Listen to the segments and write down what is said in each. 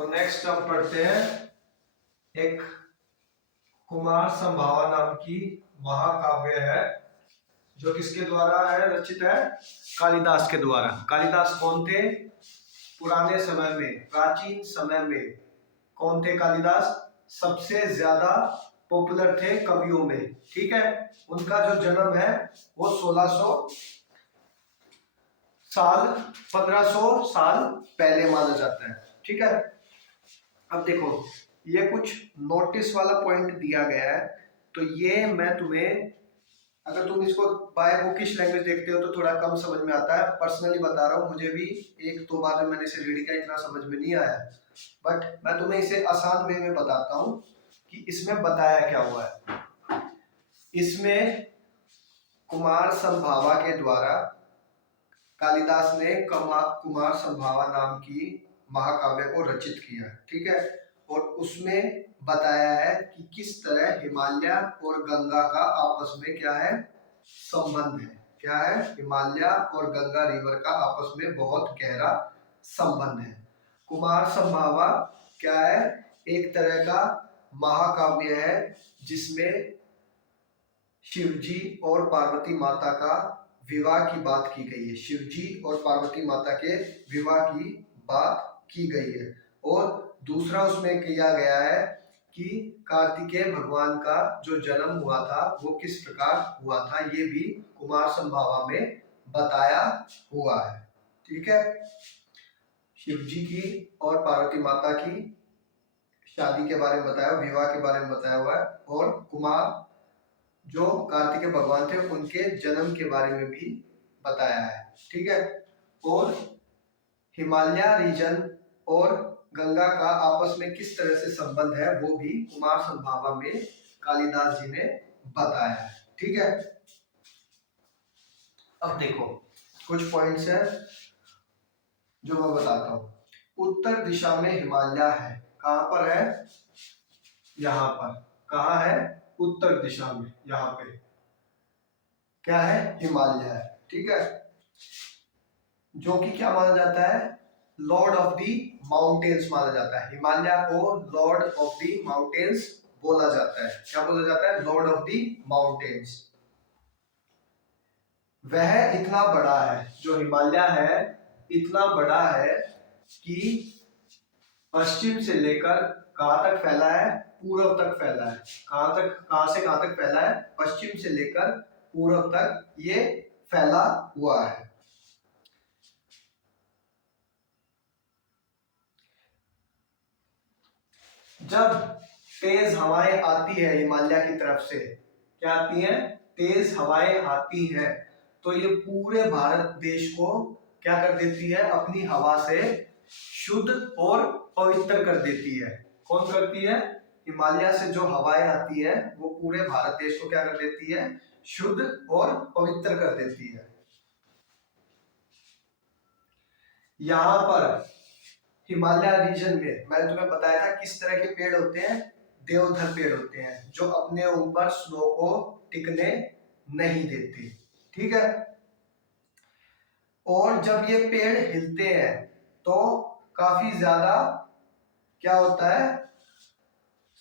तो नेक्स्ट हम पढ़ते हैं एक कुमार संभावा नाम की महाकाव्य है जो किसके द्वारा है रचित है? कालिदास के द्वारा। कालिदास कौन थे? पुराने समय में, प्राचीन समय में कौन थे कालिदास? सबसे ज्यादा पॉपुलर थे कवियों में। ठीक है, उनका जो जन्म है वो 1600 साल 1500 साल पहले माना जाता है। ठीक है, अब देखो ये कुछ नोटिस वाला पॉइंट दिया गया है, तो ये मैं तुम्हें, अगर तुम इसको बाय बुकिश लैंग्वेज देखते हो तो थोड़ा कम समझ में आता है। पर्सनली बता रहा हूँ, मुझे भी एक दो बार में मैंने इसे रीड किया, इतना समझ में नहीं आया, बट मैं तुम्हें इसे आसान वे में बताता हूँ कि इसमें बताया क्या हुआ है। इसमें कुमार संभावा के द्वारा कालिदास ने कुमार संभावा नाम की महाकाव्य को रचित किया। ठीक है, और उसमें बताया है कि किस तरह हिमालय और गंगा का आपस में क्या है, संबंध है। क्या है? हिमालय और गंगा रिवर का आपस में बहुत गहरा संबंध है। कुमार संभावा क्या है? एक तरह का महाकाव्य है जिसमें शिवजी और पार्वती माता का विवाह की बात की गई है। शिवजी और पार्वती माता के विवाह की बात की गई है। और दूसरा उसमें किया गया है कि कार्तिकेय भगवान का जो जन्म हुआ था वो किस प्रकार हुआ था, ये भी कुमार संभावा में बताया हुआ है। ठीक है, शिवजी की और पार्वती माता की शादी के बारे में बताया, विवाह के बारे में बताया हुआ है, और कुमार जो कार्तिकेय भगवान थे उनके जन्म के बारे में भी बताया है। ठीक है, और हिमालय रीजन और गंगा का आपस में किस तरह से संबंध है वो भी कुमार संभावा में कालिदास जी ने बताया है। ठीक है, अब देखो कुछ पॉइंट्स है जो मैं बताता हूं। उत्तर दिशा में हिमालय है। कहां पर है? यहां पर। कहां है? उत्तर दिशा में। यहां पे क्या है? हिमालय है। ठीक है, जो कि क्या माना जाता है? लॉर्ड ऑफ द माउंटेन्स माना जाता है। हिमालय को लॉर्ड ऑफ द माउंटेन्स बोला जाता है। क्या बोला जाता है? Lord of the mountains. वह इतना बड़ा है, जो हिमालय है इतना बड़ा है कि पश्चिम से लेकर कहां तक फैला है? पूर्व तक फैला है। कहां तक? कहां से कहां तक फैला है? पश्चिम से लेकर पूर्व तक ये फैला हुआ है। जब तेज हवाएं आती है हिमालय की तरफ से, क्या आती हैं? तेज हवाएं आती हैं, तो ये पूरे भारत देश को क्या कर देती है? अपनी हवा से शुद्ध और पवित्र कर देती है। कौन करती है? हिमालय से जो हवाएं आती है वो पूरे भारत देश को क्या कर देती है? शुद्ध और पवित्र कर देती है। यहां पर हिमालय रीजन में मैंने तुम्हें बताया था किस तरह के पेड़ होते हैं? देवधर पेड़ होते हैं जो अपने ऊपर स्नो को टिकने नहीं देते। ठीक है, और जब ये पेड़ हिलते हैं तो काफी ज्यादा क्या होता है,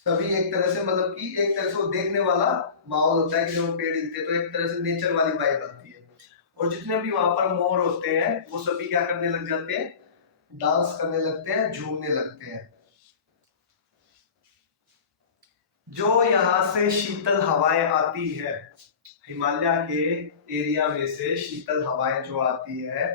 सभी एक तरह से, मतलब कि एक तरह से वो देखने वाला माहौल होता है कि जब वो पेड़ हिलते हैं तो एक तरह से नेचर वाली वाइब आती है। और जितने भी वहां पर मोर होते हैं वो सभी क्या करने लग जाते हैं? डांस करने लगते हैं, झूमने लगते हैं। जो यहाँ से शीतल हवाएं आती है, हिमालय के एरिया में से शीतल हवाएं जो आती है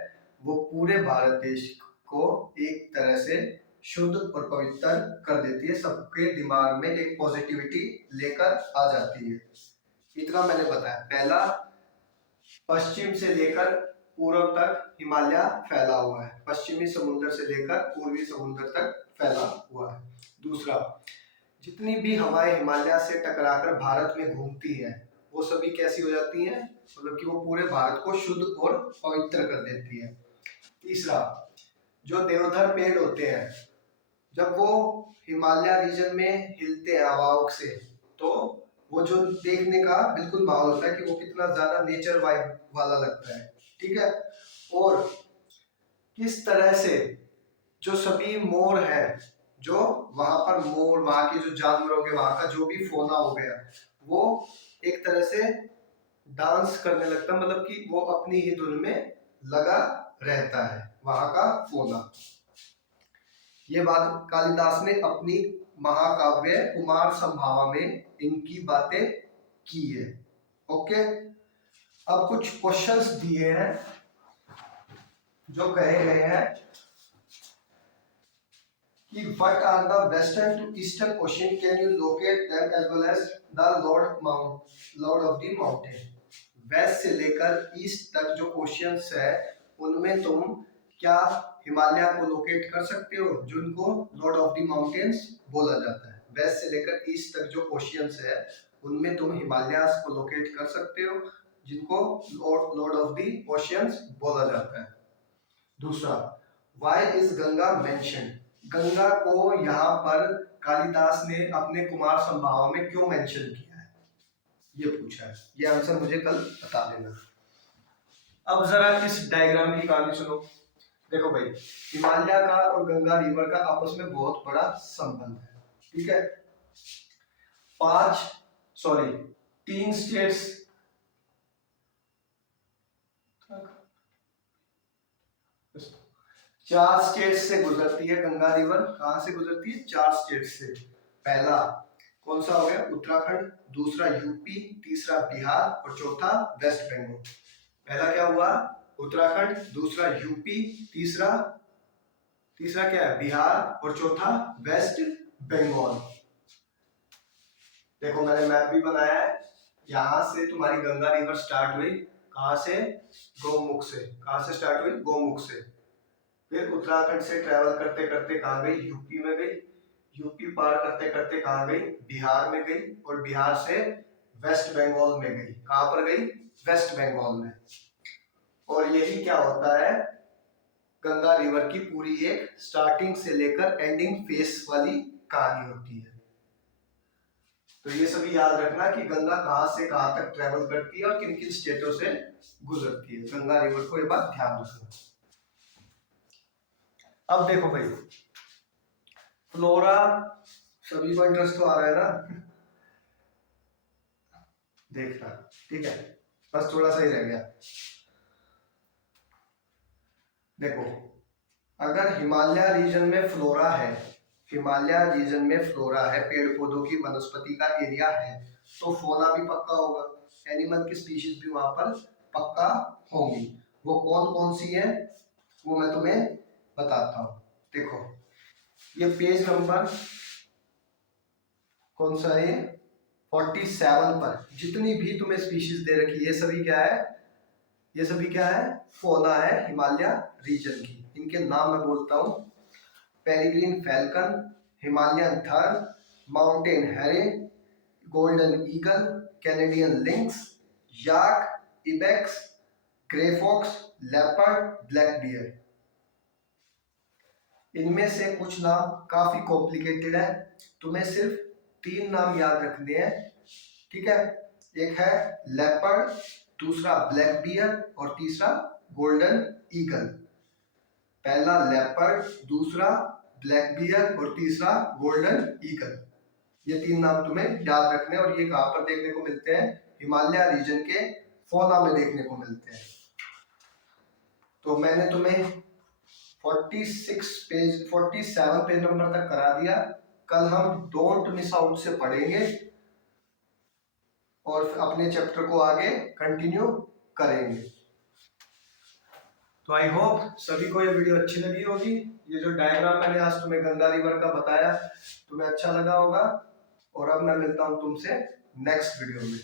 वो पूरे भारत देश को एक तरह से शुद्ध और पवित्र कर देती है। सबके दिमाग में एक पॉजिटिविटी लेकर आ जाती है। इतना मैंने बताया। पहला, पश्चिम से लेकर पूर्व तक हिमालय फैला हुआ है, पश्चिमी समुद्र से लेकर पूर्वी समुद्र तक फैला हुआ है। दूसरा, जितनी भी हवाएं हिमालय से टकराकर भारत में घूमती है वो सभी कैसी हो जाती हैं? मतलब कि वो पूरे भारत को शुद्ध और पवित्र कर देती है। तीसरा, जो देवदार पेड़ होते हैं जब वो हिमालय रीजन में हिलते हैं हवाओं से, तो वो जो देखने का बिल्कुल माहौल होता है कि वो कितना ज्यादा नेचर वाइब वाला लगता है। ठीक है, और किस तरह से जो सभी मोर है जो वहां पर मोर, वहां के जो जानवर हो गए, वहां का जो भी फोना हो गया, वो एक तरह से डांस करने लगता, मतलब कि वो अपनी ही धुन में लगा रहता है, वहां का फोना। ये बात कालिदास ने अपनी महाकाव्य कुमार संभावा में इनकी बातें की है। ओके, अब कुछ क्वेश्चंस दिए हैं जो कहे गए हैं कि what are the western to eastern ocean, can you locate them as well as the lord of the mountain. West से लेकर ईस्ट तक जो ओशियंस है उनमें तुम क्या हिमालय को लोकेट कर सकते हो, जिनको लॉर्ड ऑफ द माउंटेन्स बोला जाता है। वेस्ट से लेकर ईस्ट तक जो ओशियंस है उनमें तुम हिमालयास को लोकेट कर सकते हो, जिनको लॉर्ड ऑफ द ओशियंस बोला जाता है। दूसरा, why is Ganga mention, Ganga को यहाँ पर कालिदास ने अपने कुमार संभावा में क्यों मेंशन किया है, ये पूछा है। ये आंसर मुझे कल बता देना। अब जरा इस डायग्राम की कहानी सुनो। देखो भाई, हिमालय का और गंगा रिवर का आपस में बहुत बड़ा संबंध है, ठीक है। 3 स्टेट्स, 4 स्टेट से गुजरती है गंगा रिवर। कहां से गुजरती है? 4 स्टेट से। पहला कौन सा हो गया? उत्तराखंड, दूसरा यूपी, तीसरा बिहार और चौथा वेस्ट बंगाल। पहला क्या हुआ? उत्तराखंड, दूसरा यूपी, तीसरा क्या है? बिहार और चौथा वेस्ट बंगाल। देखो मैंने मैप भी बनाया है। यहां से तुम्हारी गंगा रिवर स्टार्ट हुई, कहां से? गौमुख से। कहां से स्टार्ट हुई? गौमुख से। फिर उत्तराखंड से ट्रेवल करते करते कहां गई? यूपी में गई। यूपी पार करते करते कहां गई? बिहार में गई। और बिहार से वेस्ट बंगाल में गई। कहां पर गई? वेस्ट बंगाल में। और यही क्या होता है? गंगा रिवर की पूरी एक स्टार्टिंग से लेकर एंडिंग फेस वाली कहानी होती है। तो ये सभी याद रखना कि गंगा कहां से कहां तक ट्रेवल करती है और किन किन स्टेटों से गुजरती है। गंगा रिवर को ये बात ध्यान रखना। अब देखो भाई, फ्लोरा, सभी को इंटरेस्ट तो आ रहा है ना? देखना, ठीक है, बस थोड़ा सा ही रह गया। देखो, अगर हिमालय रीजन में फ्लोरा है, हिमालय रीजन में फ्लोरा है, पेड़ पौधों की वनस्पति का एरिया है, तो फोना भी पक्का होगा, एनिमल की स्पीशीज भी वहां पर पक्का होंगी। वो कौन कौन सी है वो मैं तुम्हें बताता हूँ। देखो, ये पेज नंबर कौन सा है? 47 पर जितनी भी तुम्हें स्पीशीज दे रखी है, ये सभी क्या है? ये सभी क्या है? फोना है हिमालय रीजन की। इनके नाम मैं बोलता हूँ। Peregrine falcon, Himalayan tahr, mountain heron, golden eagle, Canadian lynx, yak, ibex, grey fox, leopard, black bear. इनमें से कुछ नाम काफी कॉम्प्लिकेटेड है, तुम्हें सिर्फ 3 नाम याद रखने हैं, ठीक है। एक है लेपर्ड, दूसरा ब्लैक बियर और तीसरा गोल्डन ईगल। पहला लेपर्ड, दूसरा ब्लैक बियर और तीसरा गोल्डन ईगल। ये 3 नाम तुम्हें याद रखने। और ये कहां पर देखने को मिलते हैं? हिमालय रीजन के फोना में देखने को मिलते हैं। तो मैंने तुम्हें 47 पेज नंबर तक करा दिया। कल हम डोंट मिस आउट से पढ़ेंगे और अपने चैप्टर को आगे कंटिन्यू करेंगे। तो आई होप सभी को ये वीडियो अच्छी लगी होगी। ये जो डायग्राम मैंने आज तुम्हें गंगा रिवर का बताया तुम्हें अच्छा लगा होगा। और अब मैं मिलता हूं तुमसे नेक्स्ट वीडियो में।